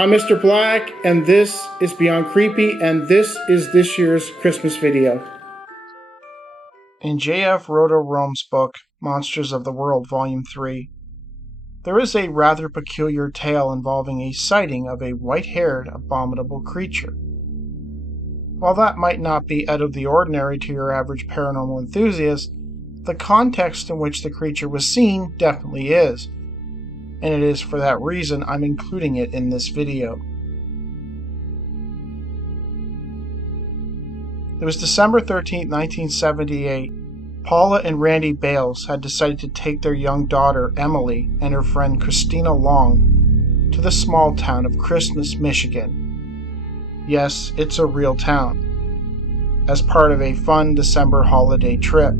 I'm Mr. Black, and this is Beyond Creepy, and this is this year's Christmas video. In J.F. Roto-Rome's book, Monsters of the World, Volume 3, there is a rather peculiar tale involving a sighting of a white-haired, abominable creature. While that might not be out of the ordinary to your average paranormal enthusiast, the context in which the creature was seen definitely is, and it is for that reason I'm including it in this video. It was December 13, 1978. Paula and Randy Bales had decided to take their young daughter Emily and her friend Christina Long to the small town of Christmas, Michigan. Yes, it's a real town, as part of a fun December holiday trip.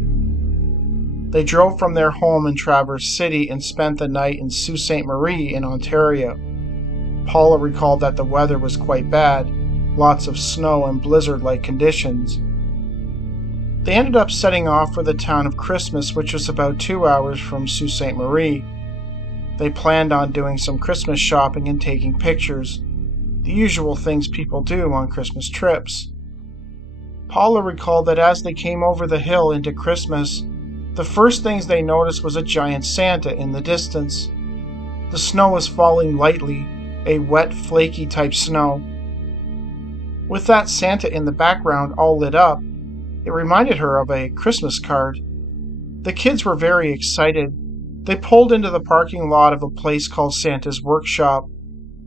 They drove from their home in Traverse City and spent the night in Sault Ste. Marie in Ontario. Paula recalled that the weather was quite bad, lots of snow and blizzard-like conditions. They ended up setting off for the town of Christmas, which was about 2 hours from Sault Ste. Marie. They planned on doing some Christmas shopping and taking pictures, the usual things people do on Christmas trips. Paula recalled that as they came over the hill into Christmas, the first things they noticed was a giant Santa in the distance. The snow was falling lightly, a wet, flaky type snow. With that Santa in the background all lit up, it reminded her of a Christmas card. The kids were very excited. They pulled into the parking lot of a place called Santa's Workshop,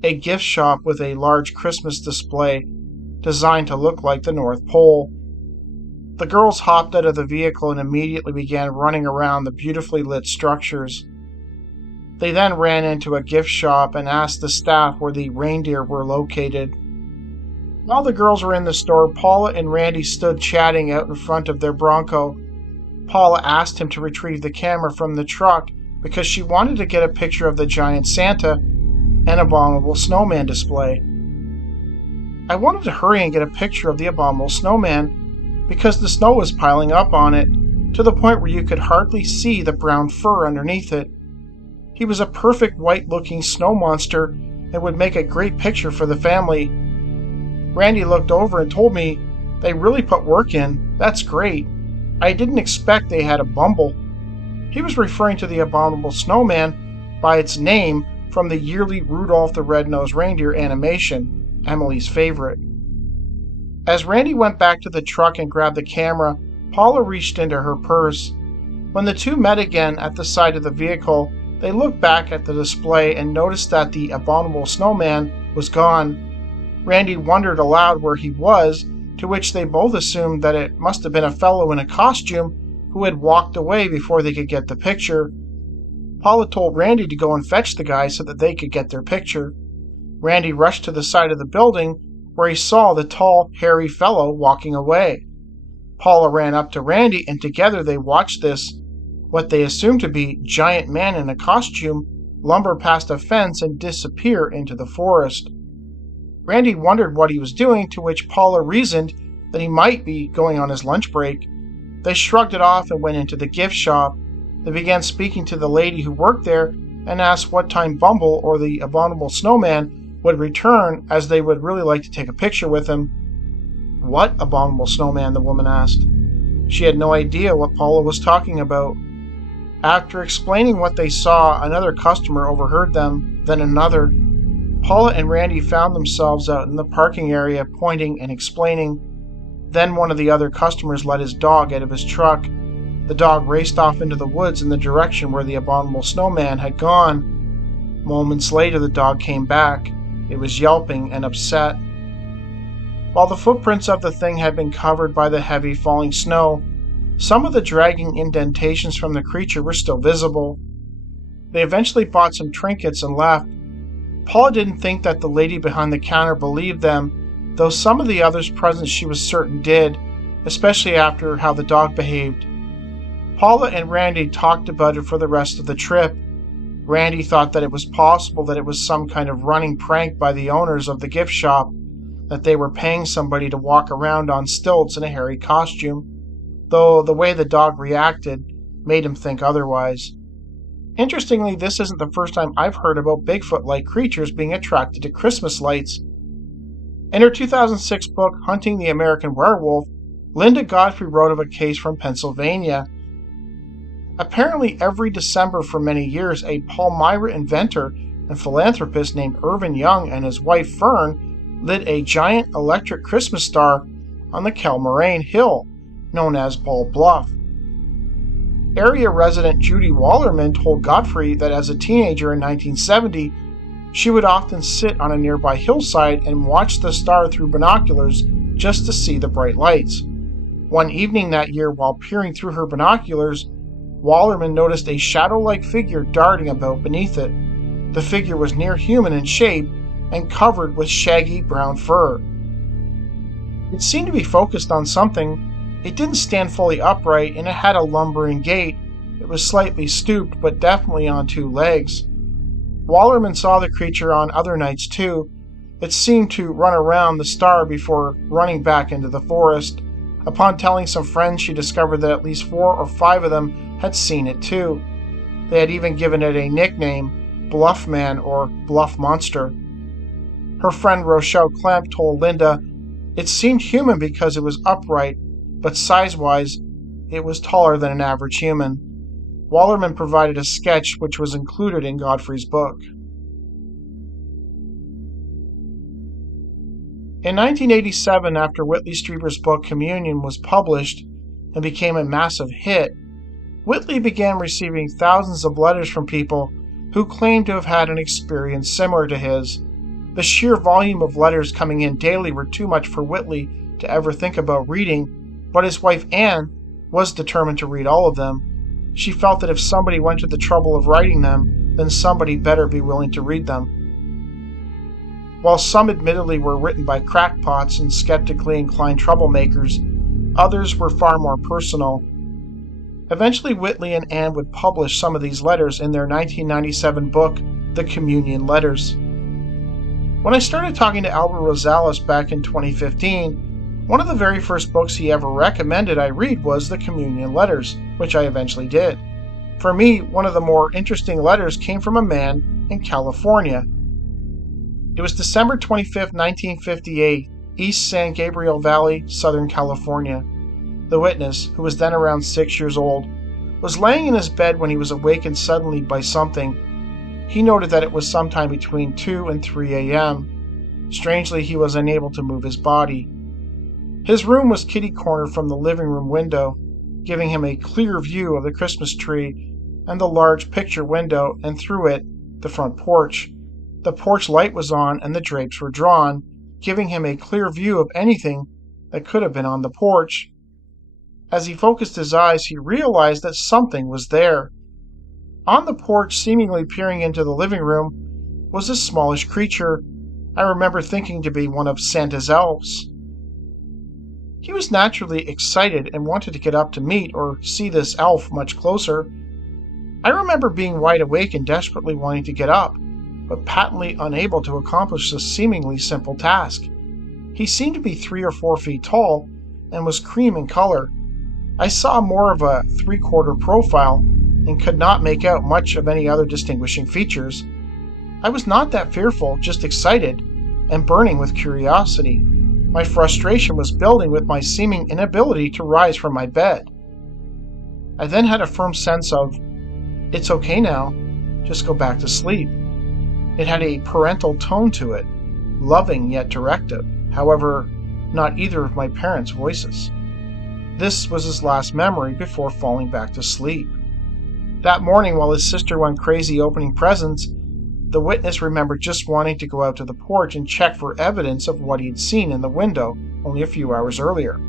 a gift shop with a large Christmas display designed to look like the North Pole. The girls hopped out of the vehicle and immediately began running around the beautifully lit structures. They then ran into a gift shop and asked the staff where the reindeer were located. While the girls were in the store, Paula and Randy stood chatting out in front of their Bronco. Paula asked him to retrieve the camera from the truck because she wanted to get a picture of the giant Santa and abominable snowman display. I wanted to hurry and get a picture of the abominable snowman because the snow was piling up on it to the point where you could hardly see the brown fur underneath it. He was a perfect white-looking snow monster and would make a great picture for the family. Randy looked over and told me, "They really put work in. That's great. I didn't expect they had a Bumble." He was referring to the abominable snowman by its name from the yearly Rudolph the Red-Nosed Reindeer animation, Emily's favorite. As Randy went back to the truck and grabbed the camera, Paula reached into her purse. When the two met again at the side of the vehicle, they looked back at the display and noticed that the abominable snowman was gone. Randy wondered aloud where he was, to which they both assumed that it must have been a fellow in a costume who had walked away before they could get the picture. Paula told Randy to go and fetch the guy so that they could get their picture. Randy rushed to the side of the building where he saw the tall, hairy fellow walking away. Paula ran up to Randy and together they watched this, what they assumed to be giant man in a costume, lumber past a fence and disappear into the forest. Randy wondered what he was doing, to which Paula reasoned that he might be going on his lunch break. They shrugged it off and went into the gift shop. They began speaking to the lady who worked there and asked what time Bumble or the abominable snowman would return, as they would really like to take a picture with him. "What abominable snowman?" the woman asked. She had no idea what Paula was talking about. After explaining what they saw, another customer overheard them, then another. Paula and Randy found themselves out in the parking area pointing and explaining. Then one of the other customers let his dog out of his truck. The dog raced off into the woods in the direction where the abominable snowman had gone. Moments later, the dog came back. It was yelping and upset. While the footprints of the thing had been covered by the heavy falling snow, some of the dragging indentations from the creature were still visible. They eventually bought some trinkets and left. Paula didn't think that the lady behind the counter believed them, though some of the others present she was certain did, especially after how the dog behaved. Paula and Randy talked about it for the rest of the trip. Randy thought that it was possible that it was some kind of running prank by the owners of the gift shop, that they were paying somebody to walk around on stilts in a hairy costume, though the way the dog reacted made him think otherwise. Interestingly, this isn't the first time I've heard about Bigfoot-like creatures being attracted to Christmas lights. In her 2006 book, Hunting the American Werewolf, Linda Godfrey wrote of a case from Pennsylvania. Apparently, every December for many years, a Palmyra inventor and philanthropist named Irvin Young and his wife Fern lit a giant electric Christmas star on the Calmoraine Hill, known as Bluff. Area resident Judy Wallerman told Godfrey that as a teenager in 1970, she would often sit on a nearby hillside and watch the star through binoculars just to see the bright lights. One evening that year, while peering through her binoculars, Wallerman noticed a shadow-like figure darting about beneath it. The figure was near human in shape and covered with shaggy brown fur. It seemed to be focused on something. It didn't stand fully upright, and it had a lumbering gait. It was slightly stooped, but definitely on two legs. Wallerman saw the creature on other nights too. It seemed to run around the star before running back into the forest. Upon telling some friends, she discovered that at least 4 or 5 of them had seen it too. They had even given it a nickname, Bluff Man or Bluff Monster. Her friend Rochelle Klemp told Linda, "It seemed human because it was upright, but size-wise, it was taller than an average human." Wallerman provided a sketch which was included in Godfrey's book. In 1987, after Whitley Strieber's book Communion was published and became a massive hit, Whitley began receiving thousands of letters from people who claimed to have had an experience similar to his. The sheer volume of letters coming in daily were too much for Whitley to ever think about reading, but his wife Anne was determined to read all of them. She felt that if somebody went to the trouble of writing them, then somebody better be willing to read them. While some admittedly were written by crackpots and skeptically inclined troublemakers, others were far more personal. Eventually, Whitley and Anne would publish some of these letters in their 1997 book, The Communion Letters. When I started talking to Albert Rosales back in 2015, one of the very first books he ever recommended I read was The Communion Letters, which I eventually did. For me, one of the more interesting letters came from a man in California. It was December 25, 1958, East San Gabriel Valley, Southern California. The witness, who was then around 6 years old, was laying in his bed when he was awakened suddenly by something. He noted that it was sometime between 2 and 3 a.m. Strangely, he was unable to move his body. His room was kitty-cornered from the living room window, giving him a clear view of the Christmas tree and the large picture window, and through it, the front porch. The porch light was on and the drapes were drawn, giving him a clear view of anything that could have been on the porch. As he focused his eyes, he realized that something was there. On the porch, seemingly peering into the living room, was a smallish creature I remember thinking to be one of Santa's elves. He was naturally excited and wanted to get up to meet or see this elf much closer. I remember being wide awake and desperately wanting to get up, but patently unable to accomplish this seemingly simple task. He seemed to be 3 or 4 feet tall and was cream in color. I saw more of a 3/4 profile and could not make out much of any other distinguishing features. I was not that fearful, just excited and burning with curiosity. My frustration was building with my seeming inability to rise from my bed. I then had a firm sense of, "It's okay now, just go back to sleep." It had a parental tone to it, loving yet directive, however, not either of my parents' voices. This was his last memory before falling back to sleep. That morning, while his sister went crazy opening presents, the witness remembered just wanting to go out to the porch and check for evidence of what he had seen in the window only a few hours earlier.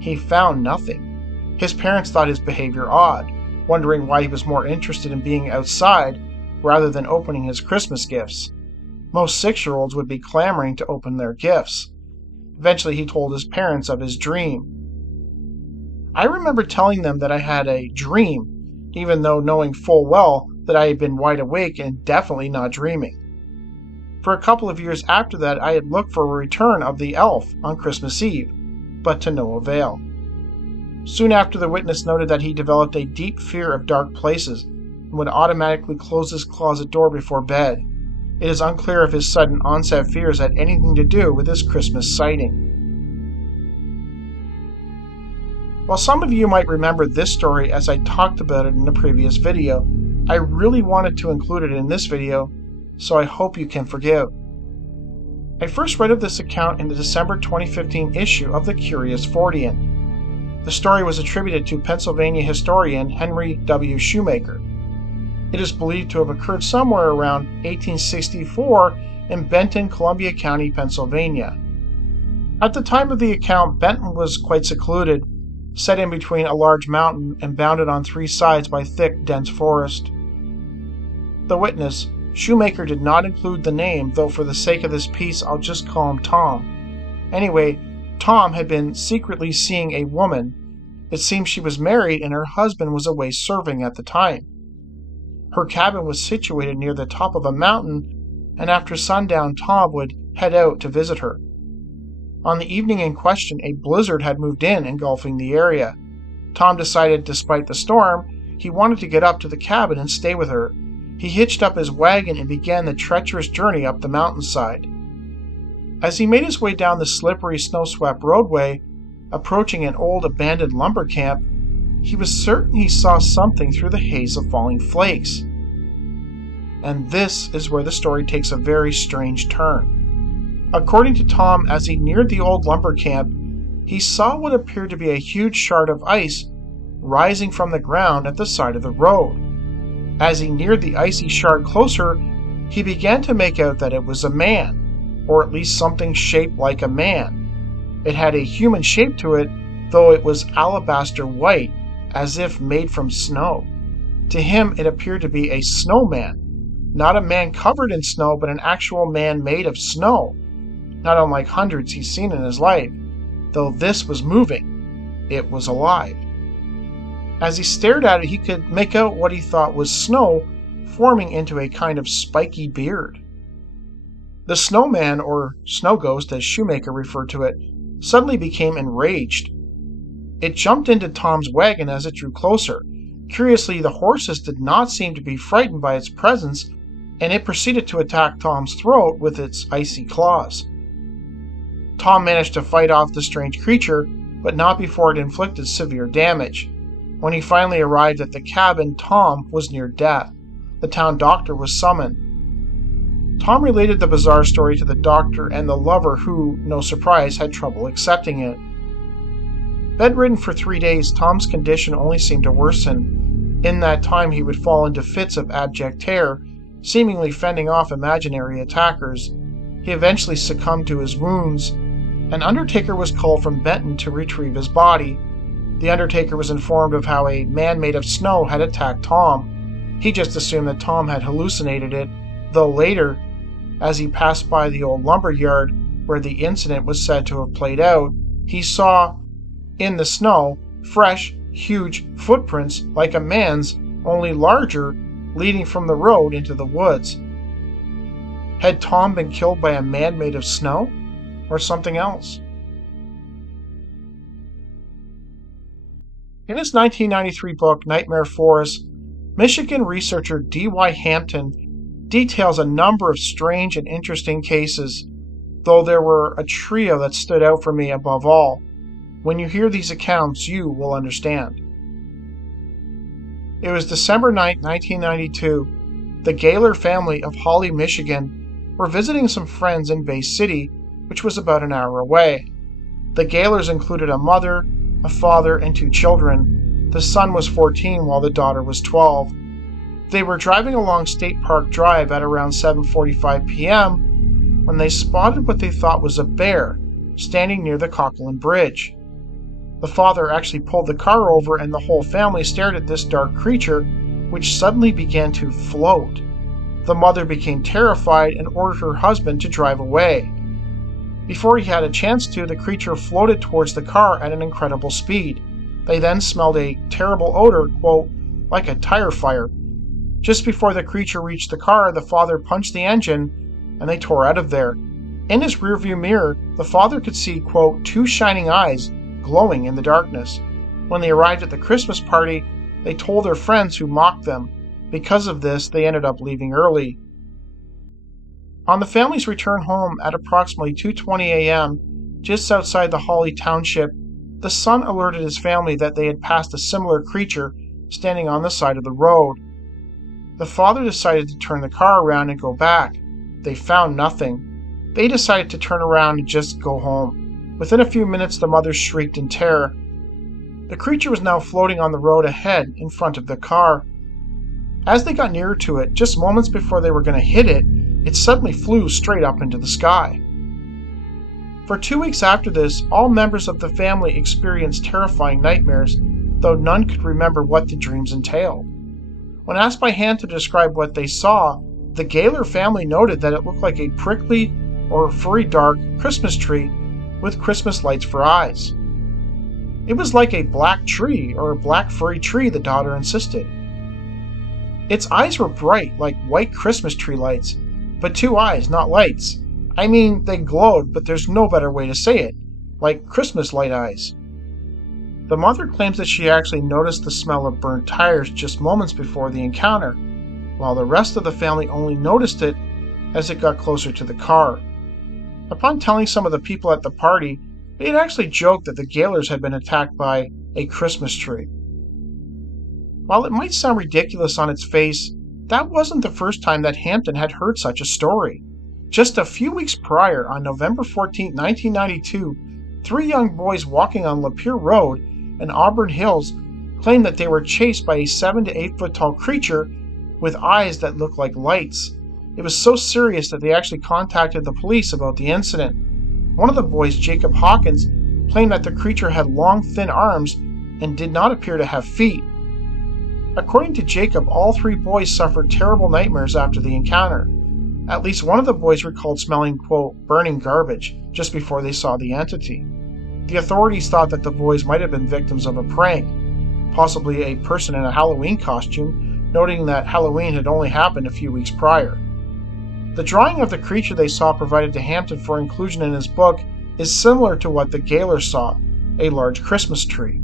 He found nothing. His parents thought his behavior odd, wondering why he was more interested in being outside rather than opening his Christmas gifts. Most 6-year-olds would be clamoring to open their gifts. Eventually, he told his parents of his dream. I remember telling them that I had a dream, even though knowing full well that I had been wide awake and definitely not dreaming. For a couple of years after that, I had looked for a return of the elf on Christmas Eve, but to no avail. Soon after, the witness noted that he developed a deep fear of dark places and would automatically close his closet door before bed. It is unclear if his sudden onset fears had anything to do with his Christmas sighting. While some of you might remember this story as I talked about it in a previous video, I really wanted to include it in this video, so I hope you can forgive. I first read of this account in the December 2015 issue of the Curious Fortean. The story was attributed to Pennsylvania historian Henry W. Shoemaker. It is believed to have occurred somewhere around 1864 in Benton, Columbia County, Pennsylvania. At the time of the account, Benton was quite secluded, set in between a large mountain and bounded on three sides by thick, dense forest. The witness, Shoemaker, did not include the name, though for the sake of this piece I'll just call him Tom. Anyway, Tom had been secretly seeing a woman. It seems she was married and her husband was away serving at the time. Her cabin was situated near the top of a mountain, and after sundown Tom would head out to visit her. On the evening in question, a blizzard had moved in, engulfing the area. Tom decided, despite the storm, he wanted to get up to the cabin and stay with her. He hitched up his wagon and began the treacherous journey up the mountainside. As he made his way down the slippery, snow-swept roadway, approaching an old abandoned lumber camp, he was certain he saw something through the haze of falling flakes. And this is where the story takes a very strange turn. According to Tom, as he neared the old lumber camp, he saw what appeared to be a huge shard of ice rising from the ground at the side of the road. As he neared the icy shard closer, he began to make out that it was a man, or at least something shaped like a man. It had a human shape to it, though it was alabaster white, as if made from snow. To him, it appeared to be a snowman, not a man covered in snow, but an actual man made of snow, not unlike hundreds he's seen in his life, though this was moving. It was alive. As he stared at it, he could make out what he thought was snow forming into a kind of spiky beard. The snowman, or snow ghost as Shoemaker referred to it, suddenly became enraged. It jumped into Tom's wagon as it drew closer. Curiously, the horses did not seem to be frightened by its presence, and it proceeded to attack Tom's throat with its icy claws. Tom managed to fight off the strange creature, but not before it inflicted severe damage. When he finally arrived at the cabin, Tom was near death. The town doctor was summoned. Tom related the bizarre story to the doctor and the lover who, no surprise, had trouble accepting it. Bedridden for 3 days, Tom's condition only seemed to worsen. In that time, he would fall into fits of abject terror, seemingly fending off imaginary attackers. He eventually succumbed to his wounds. An undertaker was called from Benton to retrieve his body. The undertaker was informed of how a man made of snow had attacked Tom. He just assumed that Tom had hallucinated it, though later, as he passed by the old lumber yard where the incident was said to have played out, he saw, in the snow, fresh, huge footprints like a man's, only larger, leading from the road into the woods. Had Tom been killed by a man made of snow, or something else? In his 1993 book, Nightmare Forest, Michigan researcher D.Y. Hampton details a number of strange and interesting cases, though there were a trio that stood out for me above all. When you hear these accounts, you will understand. It was December 9, 1992. The Gaylor family of Holly, Michigan, were visiting some friends in Bay City, which was about an hour away. The Gaylors included a mother, a father, and 2 children. The son was 14 while the daughter was 12. They were driving along State Park Drive at around 7:45 p.m. when they spotted what they thought was a bear standing near the Coquelin Bridge. The father actually pulled the car over and the whole family stared at this dark creature, which suddenly began to float. The mother became terrified and ordered her husband to drive away. Before he had a chance to, the creature floated towards the car at an incredible speed. They then smelled a terrible odor, quote, like a tire fire. Just before the creature reached the car, the father punched the engine, and they tore out of there. In his rearview mirror, the father could see, quote, 2 shining eyes glowing in the darkness. When they arrived at the Christmas party, they told their friends who mocked them. Because of this, they ended up leaving early. On the family's return home at approximately 2:20 a.m., just outside the Holly Township, the son alerted his family that they had passed a similar creature standing on the side of the road. The father decided to turn the car around and go back. They found nothing. They decided to turn around and just go home. Within a few minutes, the mother shrieked in terror. The creature was now floating on the road ahead in front of the car. As they got nearer to it, just moments before they were going to hit it, it suddenly flew straight up into the sky. For 2 weeks after this, all members of the family experienced terrifying nightmares, though none could remember what the dreams entailed. When asked by Hampton to describe what they saw, the Gaylor family noted that it looked like a prickly or furry dark Christmas tree with Christmas lights for eyes. It was like a black tree or a black furry tree, the daughter insisted. Its eyes were bright like white Christmas tree lights, but 2 eyes, not lights. I mean, they glowed, but there's no better way to say it, like Christmas light eyes. The mother claims that she actually noticed the smell of burnt tires just moments before the encounter, while the rest of the family only noticed it as it got closer to the car. Upon telling some of the people at the party, they had actually joked that the Gaylors had been attacked by a Christmas tree. While it might sound ridiculous on its face, that wasn't the first time that Hampton had heard such a story. Just a few weeks prior, on November 14, 1992, 3 young boys walking on Lapeer Road in Auburn Hills claimed that they were chased by a 7 to 8 foot tall creature with eyes that looked like lights. It was so serious that they actually contacted the police about the incident. One of the boys, Jacob Hawkins, claimed that the creature had long, thin arms and did not appear to have feet. According to Jacob, all 3 boys suffered terrible nightmares after the encounter. At least one of the boys recalled smelling, quote, burning garbage just before they saw the entity. The authorities thought that the boys might have been victims of a prank, possibly a person in a Halloween costume, noting that Halloween had only happened a few weeks prior. The drawing of the creature they saw provided to Hampton for inclusion in his book is similar to what the Gaylors saw, a large Christmas tree.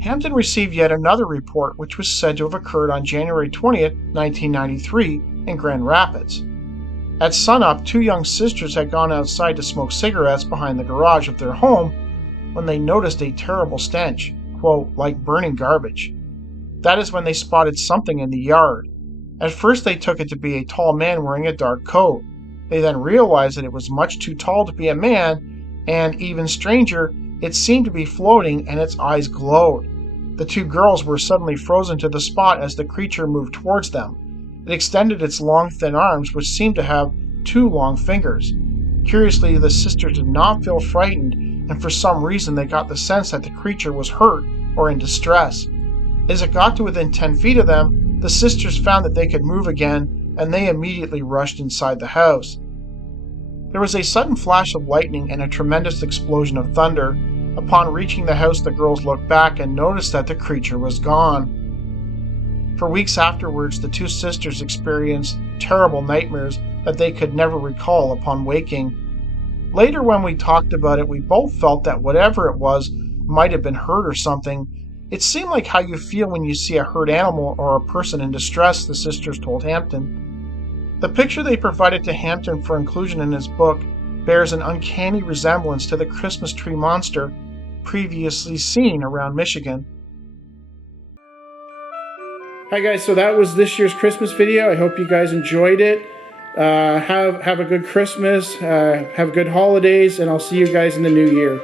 Hampton received yet another report which was said to have occurred on January 20th, 1993, in Grand Rapids. At sunup, 2 young sisters had gone outside to smoke cigarettes behind the garage of their home when they noticed a terrible stench, quote, like burning garbage. That is when they spotted something in the yard. At first they took it to be a tall man wearing a dark coat. They then realized that it was much too tall to be a man, and even stranger, it seemed to be floating and its eyes glowed. The 2 girls were suddenly frozen to the spot as the creature moved towards them. It extended its long, thin arms, which seemed to have 2 long fingers. Curiously, the sisters did not feel frightened, and for some reason they got the sense that the creature was hurt or in distress. As it got to within 10 feet of them, the sisters found that they could move again, and they immediately rushed inside the house. There was a sudden flash of lightning and a tremendous explosion of thunder. Upon reaching the house, the girls looked back and noticed that the creature was gone. For weeks afterwards, the 2 sisters experienced terrible nightmares that they could never recall upon waking. Later, when we talked about it, we both felt that whatever it was might have been hurt or something. It seemed like how you feel when you see a hurt animal or a person in distress, the sisters told Hampton. The picture they provided to Hampton for inclusion in his book bears an uncanny resemblance to the Christmas tree monster previously seen around Michigan. Hi guys, so that was this year's Christmas video. I hope you guys enjoyed it. Have a good Christmas, have good holidays, and I'll see you guys in the new year.